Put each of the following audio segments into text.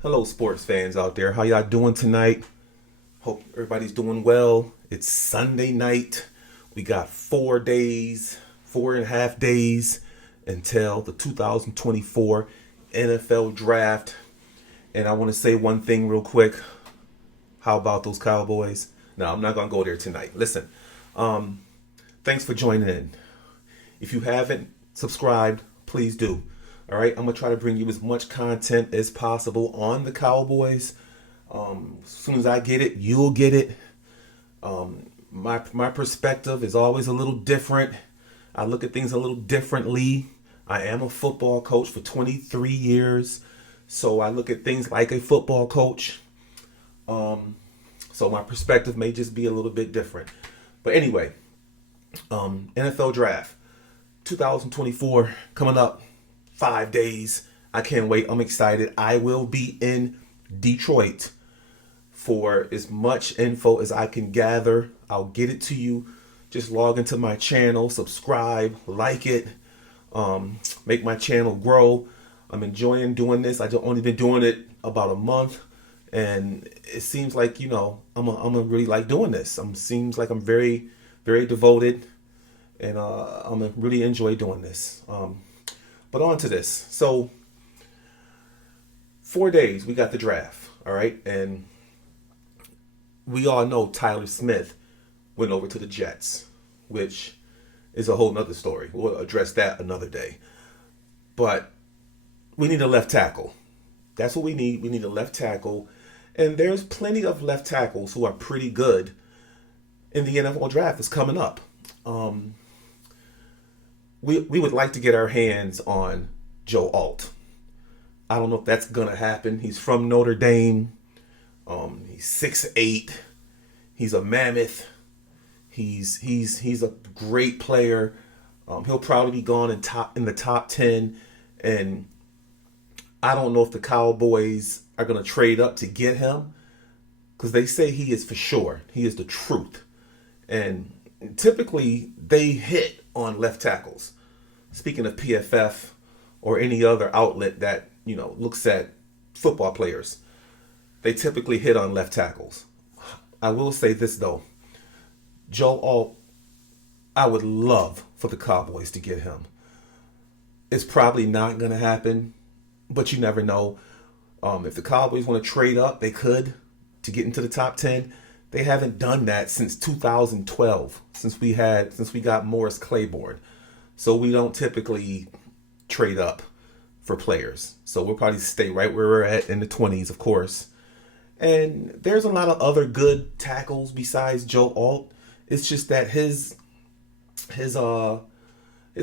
Hello, sports fans out there. How y'all doing tonight? Hope everybody's doing well. It's Sunday night. We got 4 days, 4.5 days until the 2024 NFL draft. And I want to say one thing real quick. How about those Cowboys? No, I'm not going to go there tonight. Listen, thanks for joining in. If you haven't subscribed, please do. All right, I'm gonna try to bring you as much content as possible on the Cowboys. As soon as I get it, you'll get it. My perspective is always a little different. I look at things a little differently. I am a football coach for 23 years, so I look at things like a football coach. So my perspective may just be a little bit different. But anyway, NFL draft 2024 coming up. 5 days. I can't wait. I'm excited. I will be in Detroit for as much info as I can gather. I'll get it to you. Just log into my channel, subscribe, like it, make my channel grow. I'm enjoying doing this. I've only been doing it about a month, and it seems like I'm really like doing this. Seems like I'm very, very devoted, and I'm gonna really enjoy doing this. But on to this. So, 4 days, we got the draft, all right? And we all know Tyler Smith went over to the Jets, which is a whole nother story. We'll address that another day. But we need a left tackle. That's what we need. We need a left tackle. And there's plenty of left tackles who are pretty good in the NFL draft that's coming up. We would like to get our hands on Joe Alt. I don't know if that's gonna happen. He's from Notre Dame. He's 6'8". He's a mammoth. He's a great player. He'll probably be gone in the top 10. And I don't know if the Cowboys are gonna trade up to get him, because they say he is for sure. He is the truth. And typically they hit on left tackles. Speaking of PFF or any other outlet that looks at football players, they typically hit on left tackles. I will say this though, Joe Alt, I would love for the Cowboys to get him. It's probably not going to happen, but you never know. If the Cowboys want to trade up, they could to get into the top 10. They haven't done that since 2012, since we got Morris Claiborne. So we don't typically trade up for players. So we'll probably stay right where we're at in the 20s, of course. And there's a lot of other good tackles besides Joe Alt. It's just that his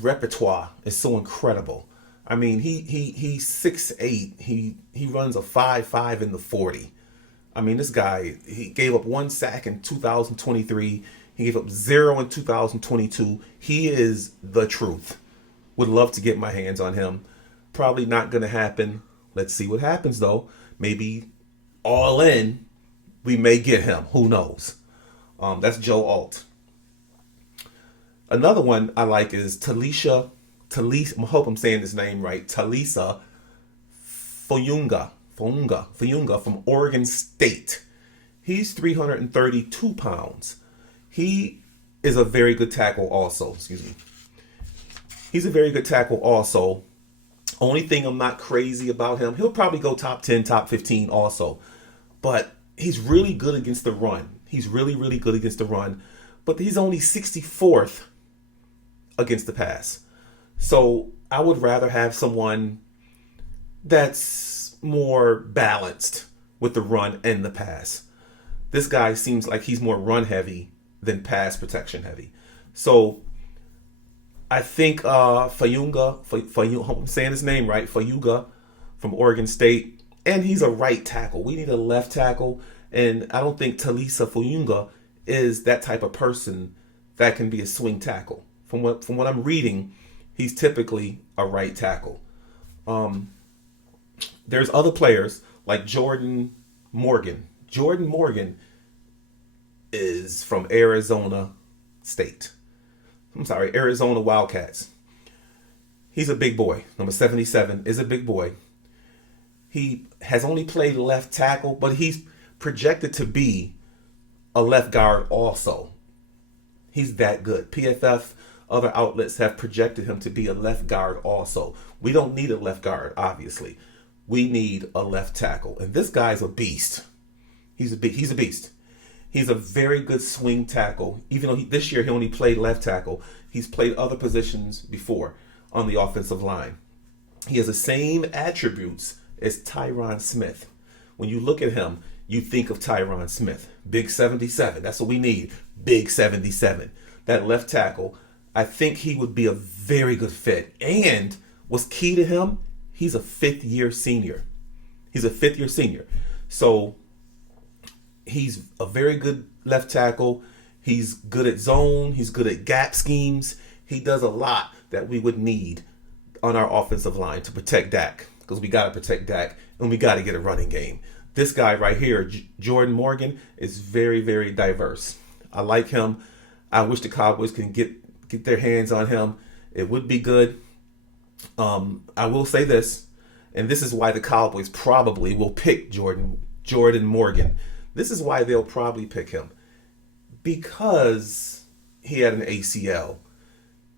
repertoire is so incredible. I mean, he's 6'8". He runs a 5'5" in the 40. I mean, this guy, he gave up 1 sack in 2023. He gave up 0 in 2022. He is the truth. Would love to get my hands on him. Probably not going to happen. Let's see what happens, though. Maybe all in, we may get him. Who knows? That's Joe Alt. Another one I like is Talisa, I hope I'm saying this name right. Talisa Fuyunga from Oregon State. He's 332 pounds. He is a very good tackle also. Excuse me. He's a very good tackle also. Only thing I'm not crazy about him, he'll probably go top 10, top 15 also. But he's really good against the run. He's really, really good against the run. But he's only 64th against the pass. So I would rather have someone that's more balanced with the run and the pass. This guy seems like he's more run heavy than pass protection heavy. So I think Fuyunga, I'm saying his name right, Fuyunga from Oregon State, and he's a right tackle. We need a left tackle, and I don't think Talisa Fuyunga is that type of person that can be a swing tackle. From what I'm reading, he's typically a right tackle. There's other players like Jordan Morgan. Jordan Morgan is from Arizona State. Arizona Wildcats. He's a big boy. Number 77 is a big boy. He has only played left tackle, but he's projected to be a left guard also. He's that good. PFF, other outlets have projected him to be a left guard also. We don't need a left guard, obviously. We need a left tackle. And this guy's a beast. He's a beast. He's a very good swing tackle. Even though this year he only played left tackle, he's played other positions before on the offensive line. He has the same attributes as Tyron Smith. When you look at him, you think of Tyron Smith. Big 77. That's what we need. Big 77. That left tackle, I think he would be a very good fit. And what's key to him, he's a fifth-year senior. So he's a very good left tackle. He's good at zone. He's good at gap schemes. He does a lot that we would need on our offensive line to protect Dak, because we got to protect Dak and we got to get a running game. This guy right here, Jordan Morgan, is very, very diverse. I like him. I wish the Cowboys can get their hands on him. It would be good. I will say this, and this is why the Cowboys probably will pick Jordan Morgan. This is why they'll probably pick him, because he had an ACL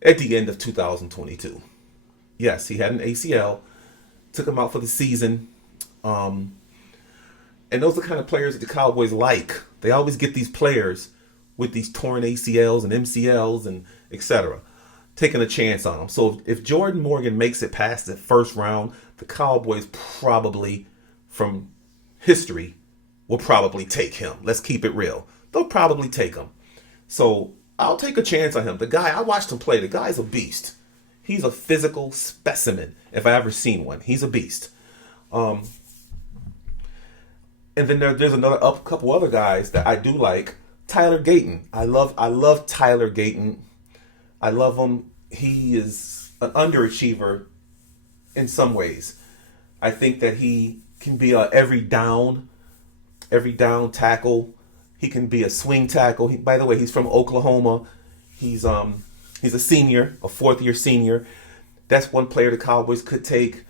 at the end of 2022. Yes, he had an ACL, took him out for the season. And those are the kind of players that the Cowboys like. They always get these players with these torn ACLs and MCLs and etc. Taking a chance on them. So if Jordan Morgan makes it past the first round, the Cowboys probably, from history, will probably take him. Let's keep it real. They'll probably take him. So I'll take a chance on him. The guy, I watched him play. The guy's a beast. He's a physical specimen, if I ever seen one. He's a beast. And then there's a couple other guys that I do like. Tyler Gayton. I love Tyler Gayton. I love him. He is an underachiever in some ways. I think that he can be a every down tackle. He can be a swing tackle. By the way, he's from Oklahoma. He's a senior, a fourth-year senior. That's one player the Cowboys could take.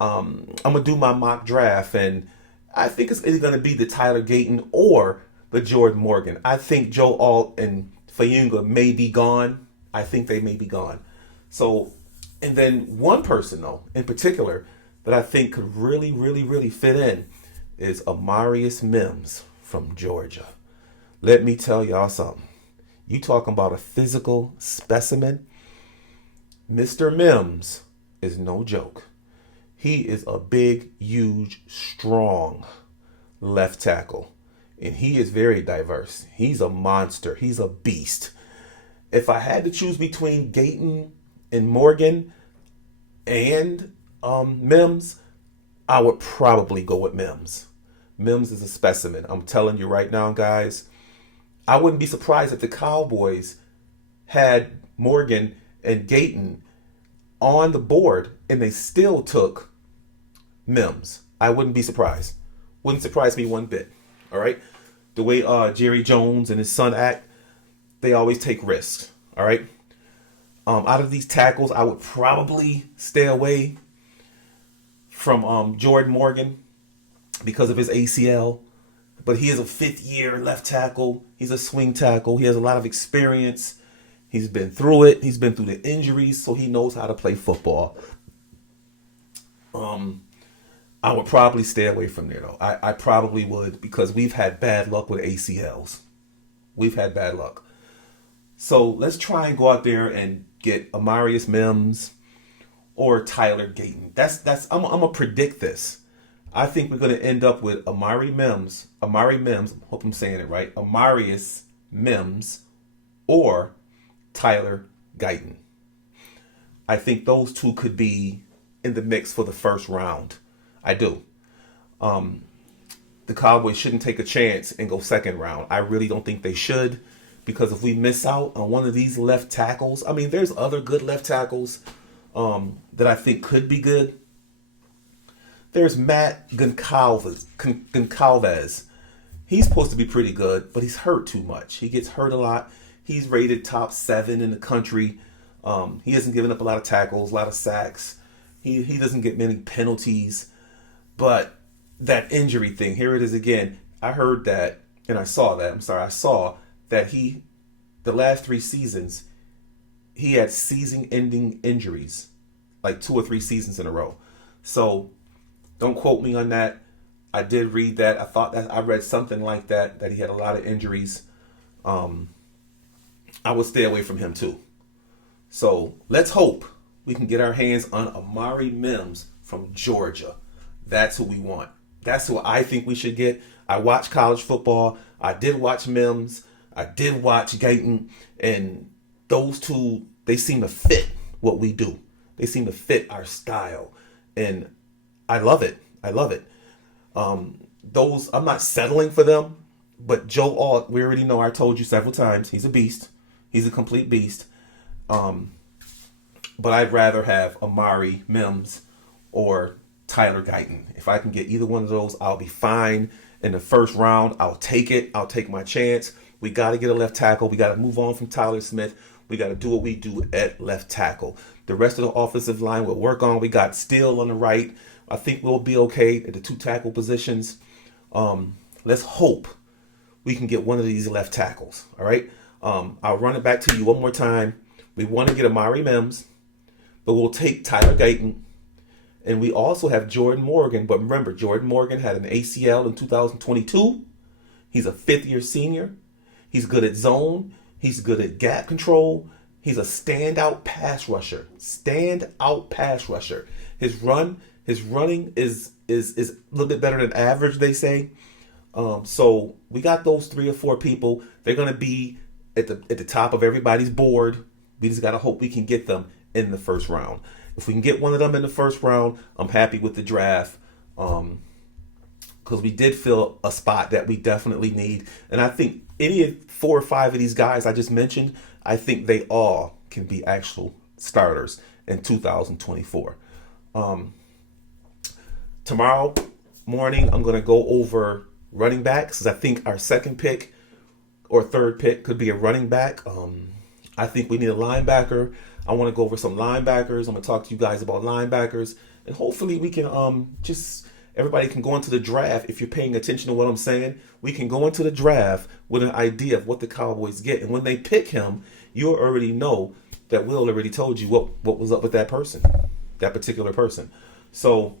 I'm gonna do my mock draft, and I think it's either going to be the Tyler Gayton or the Jordan Morgan. I think Joe Alt and Fayunga may be gone. I think they may be gone. So, and then one person, though, in particular, that I think could really, really, really fit in is Amarius Mims from Georgia. Let me tell y'all something. You talking about a physical specimen? Mr. Mims is no joke. He is a big, huge, strong left tackle. And he is very diverse. He's a monster. He's a beast. If I had to choose between Gayton and Morgan and Mims, I would probably go with Mims. Mims is a specimen. I'm telling you right now, guys. I wouldn't be surprised if the Cowboys had Morgan and Gayton on the board and they still took Mims. I wouldn't be surprised. Wouldn't surprise me one bit. All right. The way Jerry Jones and his son act, they always take risks. All right. Out of these tackles, I would probably stay away from Jordan Morgan because of his ACL. But he is a fifth-year left tackle. He's a swing tackle. He has a lot of experience. He's been through it. He's been through the injuries, so he knows how to play football. I would probably stay away from there, though. I probably would, because we've had bad luck with ACLs. We've had bad luck. So let's try and go out there and get Amarius Mims or Tyler Gayton. I'm gonna predict this. I think we're gonna end up with Amari Mims, hope I'm saying it right, Amarius Mims or Tyler Gayton. I think those two could be in the mix for the first round. I do. The Cowboys shouldn't take a chance and go second round. I really don't think they should, because if we miss out on one of these left tackles, I mean, there's other good left tackles that I think could be good. There's Matt Goncalves. He's supposed to be pretty good, but he's hurt too much. He gets hurt a lot. He's rated top 7 in the country. He hasn't given up a lot of tackles, a lot of sacks. He doesn't get many penalties. But that injury thing, here it is again. I heard that, and I saw that. I saw that the last 3 seasons, he had season-ending injuries, like 2 or 3 seasons in a row. So don't quote me on that. I did read that. I read something like that he had a lot of injuries. I would stay away from him too. So let's hope we can get our hands on Amari Mims from Georgia. That's who we want. That's who I think we should get. I watch college football. I did watch Mims. I did watch Gayton. And those two, they seem to fit what we do. They seem to fit our style. And I love it. I love it. I'm not settling for them. But Joe Alt, we already know, I told you several times, he's a beast. He's a complete beast. But I'd rather have Amari Mims or Tyler Guyton. If I can get either one of those, I'll be fine. In the first round, I'll take it. I'll take my chance. We got to get a left tackle. We got to move on from Tyler Smith. We got to do what we do at left tackle. The rest of the offensive line we'll work on. We got Steele on the right. I think we'll be okay at the 2 tackle positions. Let's hope we can get one of these left tackles. All right. I'll run it back to you one more time. We want to get Amari Mims, but we'll take Tyler Guyton. And we also have Jordan Morgan. But remember, Jordan Morgan had an ACL in 2022. He's a 5th-year senior. He's good at zone. He's good at gap control. He's a standout pass rusher. Standout pass rusher. His running is a little bit better than average, they say. So we got those 3 or 4 people. They're going to be at the top of everybody's board. We just got to hope we can get them in the first round. If we can get one of them in the first round, I'm happy with the draft. Because we did fill a spot that we definitely need. And I think any 4 or 5 of these guys I just mentioned, I think they all can be actual starters in 2024. Tomorrow morning, I'm going to go over running backs, because I think our second pick or third pick could be a running back. I think we need a linebacker. I want to go over some linebackers. I'm going to talk to you guys about linebackers. And hopefully we can everybody can go into the draft. If you're paying attention to what I'm saying, we can go into the draft with an idea of what the Cowboys get. And when they pick him, you already know that Will already told you what was up with that person, that particular person. So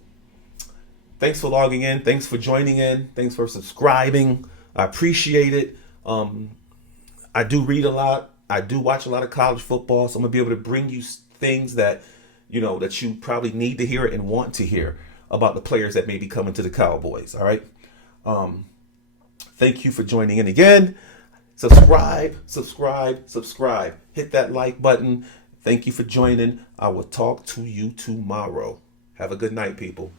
thanks for logging in. Thanks for joining in. Thanks for subscribing. I appreciate it. I do read a lot. I do watch a lot of college football, so I'm going to be able to bring you things that you probably need to hear and want to hear about the players that may be coming to the Cowboys. All right. Thank you for joining in again. Subscribe. Hit that like button. Thank you for joining. I will talk to you tomorrow. Have a good night, people.